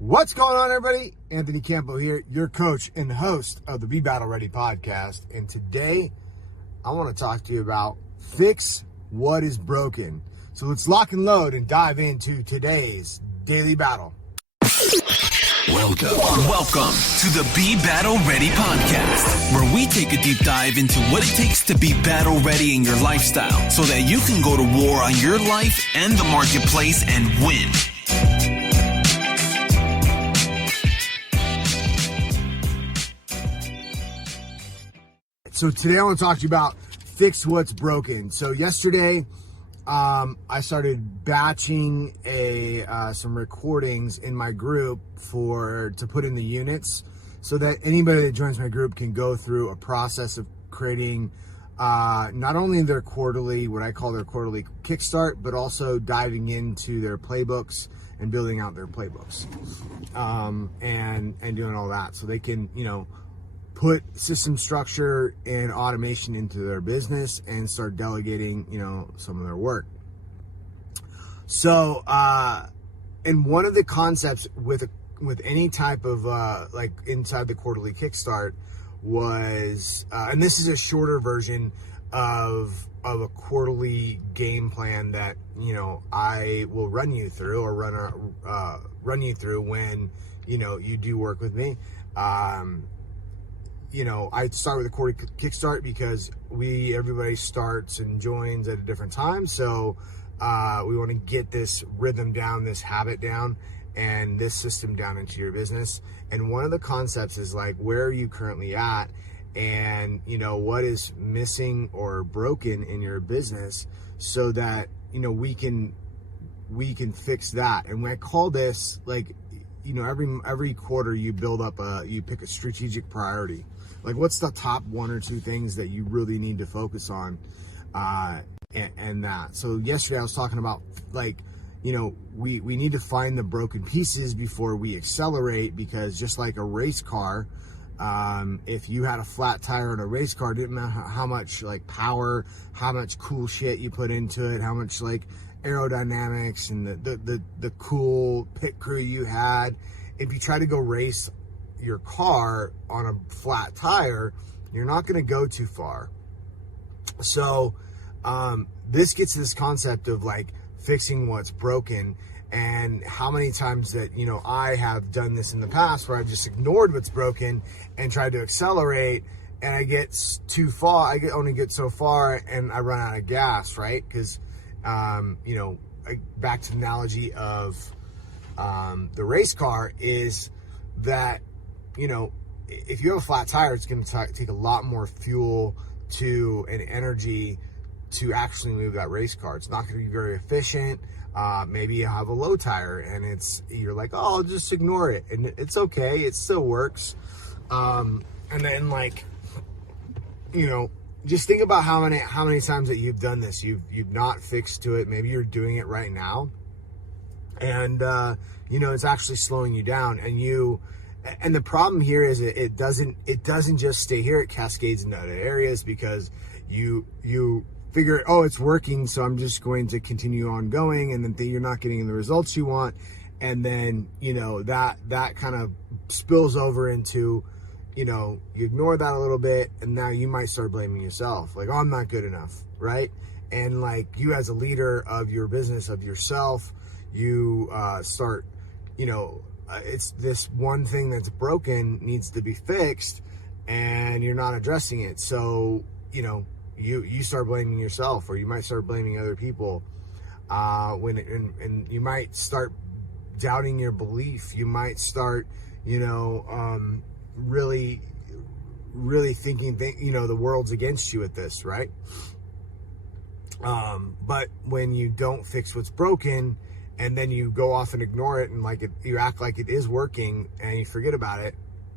What's going on, everybody? Anthony Campo here, your coach and host of the Be Battle Ready podcast. And today, I want to talk to you about fix what is broken. So let's lock and load and dive into today's daily battle. Welcome to the Be Battle Ready podcast, where we take a deep dive into what it takes to be battle ready in your lifestyle so that you can go to war on your life and the marketplace and win. So today I want to talk to you about fix what's broken. So yesterday, I started batching some recordings in my group to put in the units, so that anybody that joins my group can go through a process of creating not only their quarterly, what I call their quarterly kickstart, but also diving into their playbooks and building out their playbooks, and doing all that, so they can, put system structure and automation into their business and start delegating, some of their work. So, and one of the concepts with any type of, like inside the quarterly kickstart was, and this is a shorter version of a quarterly game plan that, I will run you through, or run you through when, you do work with me. I start with a quarterly kickstart because everybody starts and joins at a different time. So we want to get this rhythm down, this habit down, and this system down into your business. And one of the concepts is like, where are you currently at? And, what is missing or broken in your business, so that, we can fix that. And when I call this, like, every quarter you build up you pick a strategic priority. Like, what's the top one or two things that you really need to focus on, and that. So yesterday I was talking about, like, we need to find the broken pieces before we accelerate, because just like a race car, if you had a flat tire in a race car, it didn't matter how much like power, how much cool shit you put into it, how much like aerodynamics and the cool pit crew you had. If you try to go race your car on a flat tire, you're not going to go too far. So this gets to this concept of like fixing what's broken, and how many times that I have done this in the past, where I've just ignored what's broken and tried to accelerate, and I get too far. I only get so far, and I run out of gas, right? Because back to the analogy of the race car, is that if you have a flat tire, it's going to take a lot more fuel and energy to actually move that race car. It's not going to be very efficient. Maybe you have a low tire and you're like, oh, I'll just ignore it, and it's okay, it still works. And then, like, just think about how many times that you've done this. You've not fixed to it. Maybe you're doing it right now, and it's actually slowing you down. And the problem here is it doesn't just stay here. It cascades into other areas, because you figure, oh, it's working, so I'm just going to continue on going, and then you're not getting the results you want, and then that kind of spills over into, you ignore that a little bit, and now you might start blaming yourself, like, oh, I'm not good enough, right? And like, you as a leader of your business, of yourself, you start, it's this one thing that's broken, needs to be fixed, and you're not addressing it. So, you start blaming yourself, or you might start blaming other people, and you might start doubting your belief. You might start, really thinking, the world's against you at this, right? But when you don't fix what's broken, and then you go off and ignore it, and you act like it is working, and you forget about it,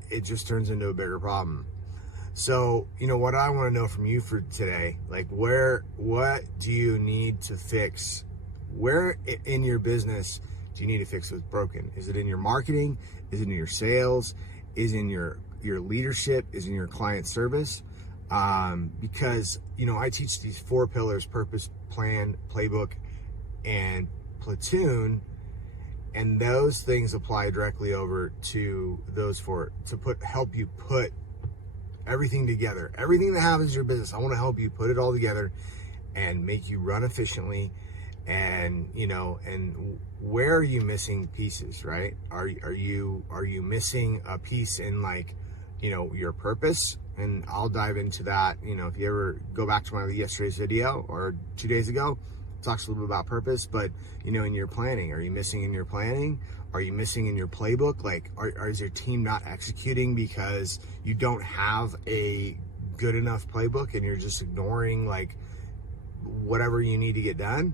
it just turns into a bigger problem. So, what I want to know from you for today, like, what do you need to fix? Where in your business do you need to fix what's broken? Is it in your marketing? Is it in your sales? Is it in your leadership? Is it in your client service? Because, I teach these 4 pillars: purpose, plan, playbook, and platoon. And those things apply directly over to help you put everything together. Everything that happens in your business, I want to help you put it all together and make you run efficiently. And and where are you missing pieces, right? Are you missing a piece in your purpose? And I'll dive into that. If you ever go back to yesterday's video or 2 days ago, it talks a little bit about purpose. But in your planning, are you missing in your planning? Are you missing in your playbook? Is your team not executing because you don't have a good enough playbook and you're just ignoring whatever you need to get done?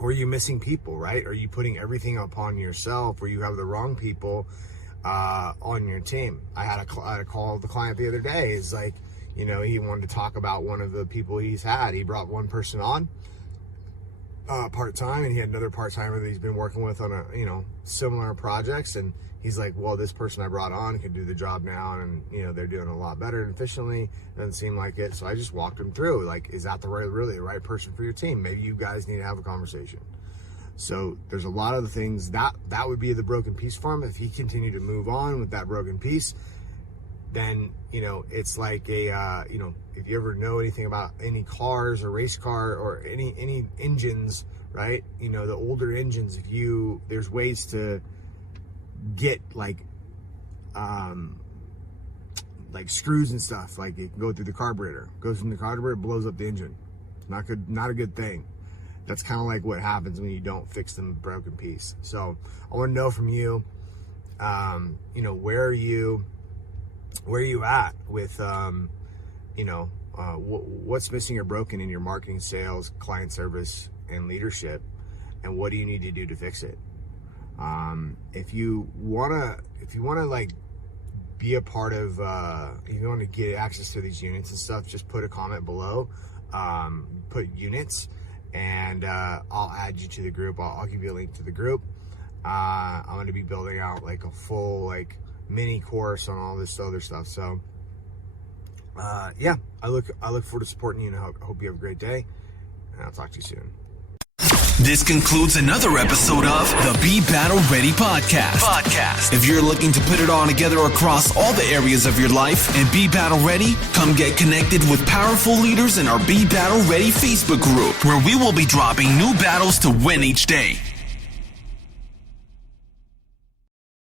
Or are you missing people, right? Are you putting everything upon yourself, or you have the wrong people on your team? I had a call with the client the other day. It's he wanted to talk about one of the people he's had. He brought one person on part-time, and he had another part-timer that he's been working with on similar projects. And he's like, well, this person I brought on could do the job now, and they're doing a lot better and efficiently. Doesn't seem like it. So I just walked him through, is that really the right person for your team? Maybe you guys need to have a conversation. So there's a lot of the things that would be the broken piece for him. If he continued to move on with that broken piece, then it's like if you ever know anything about any cars or race car or any engines, right? The older engines, there's ways to get screws and stuff, it can go through the carburetor. Goes in the carburetor, blows up the engine. Not a good thing. That's kind of what happens when you don't fix the broken piece. So I want to know from you, where are you at with, what's missing or broken in your marketing, sales, client service, and leadership, and what do you need to do to fix it? If you wanna be a part of, if you want to get access to these units and stuff, just put a comment below, put units, and I'll add you to the group. I'll give you a link to the group. I'm going to be building out a full mini course on all this other stuff. So yeah, I look forward to supporting you, and I hope you have a great day, and I'll talk to you soon. This concludes another episode of the Be Battle Ready podcast. If you're looking to put it all together across all the areas of your life and be battle ready, come get connected with powerful leaders in our Be Battle Ready Facebook group, where we will be dropping new battles to win each day.